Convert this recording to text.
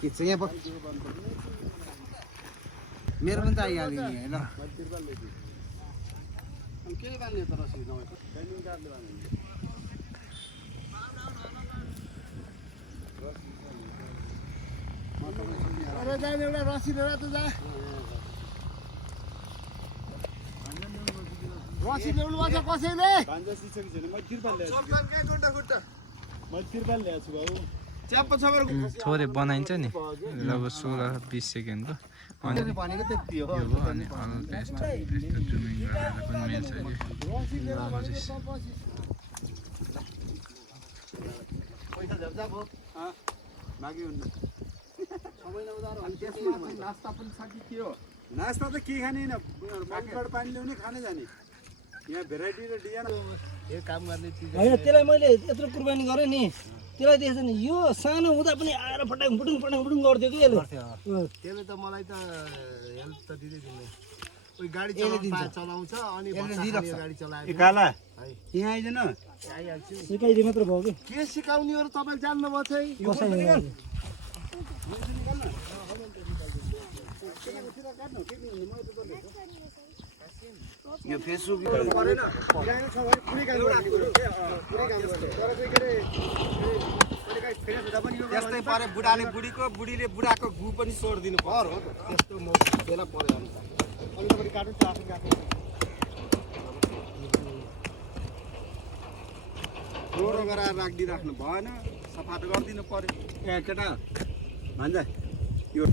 के चाहिँ यहाँ मेरो पनि त आइहाल्यो नि होइन के बान्ने त रसी नभएको डाइनिङ कार्डले बान्ने अरे जाने एउटा रसी लिएर त जा रसी ल्याउनु पर्छ कसैले भान्जा सिसेको छैन मैले तिरपाल ल्याएको छु मैले तिरपाल ल्याएको छु बाबु च्याप्प छ मेरो थोरै बनाइन्छ नि लगभग 16-20 सेकेन्डको अनि भनेको त्यति हो अनि हल्का यस्तो जुमिङ गरेर पनि मिल्छ कि पैसा झर्दा भयो मागी हुन्न सबैले उधारो अनि त्यसमा चाहिँ नास्ता पनि छ कि के हो नास्ता त के खाने हैन मकबाट पानी ल्याउने खाने जाने यहाँ भेराइटी र डिजाइन यो काम गर्ने चिज होइन त्यसलाई मैले यत्रो कुर्बानी गरेँ नि त्यसलाई देख्छ नि यो सानो हुँदा पनि आएर फटाङ फुटुङ गर्थ्यो कि यसले त्यसले त मलाई त हेल्प त दिँदै दिने उही गाडी चलाउँछ अनि गाडी चलायो काला यहाँ आइदैन सिकाइदिए मात्र भयो कि के सिकाउने हो र तपाईले जान्नुभयो चाहिँ यो फेसबुक परेन बिरानो छ भने पुरै काम गर्ने पुरै काम गर्छ तर चाहिँ के रे फेरि हुँदा पनि यो त्यस्तै परे बुढाले बुढीको बुढीले बुढाको गु पनि सोड्दिनु पर्छ हो त्यस्तो म बेला पर्यो अनि अनि तपाईले काट्नु ट्राफिक आएको रोड गराएर राखिदिराख्नु भएन सफा त गरिदिनु पर्यो ए केटा भन्छ यो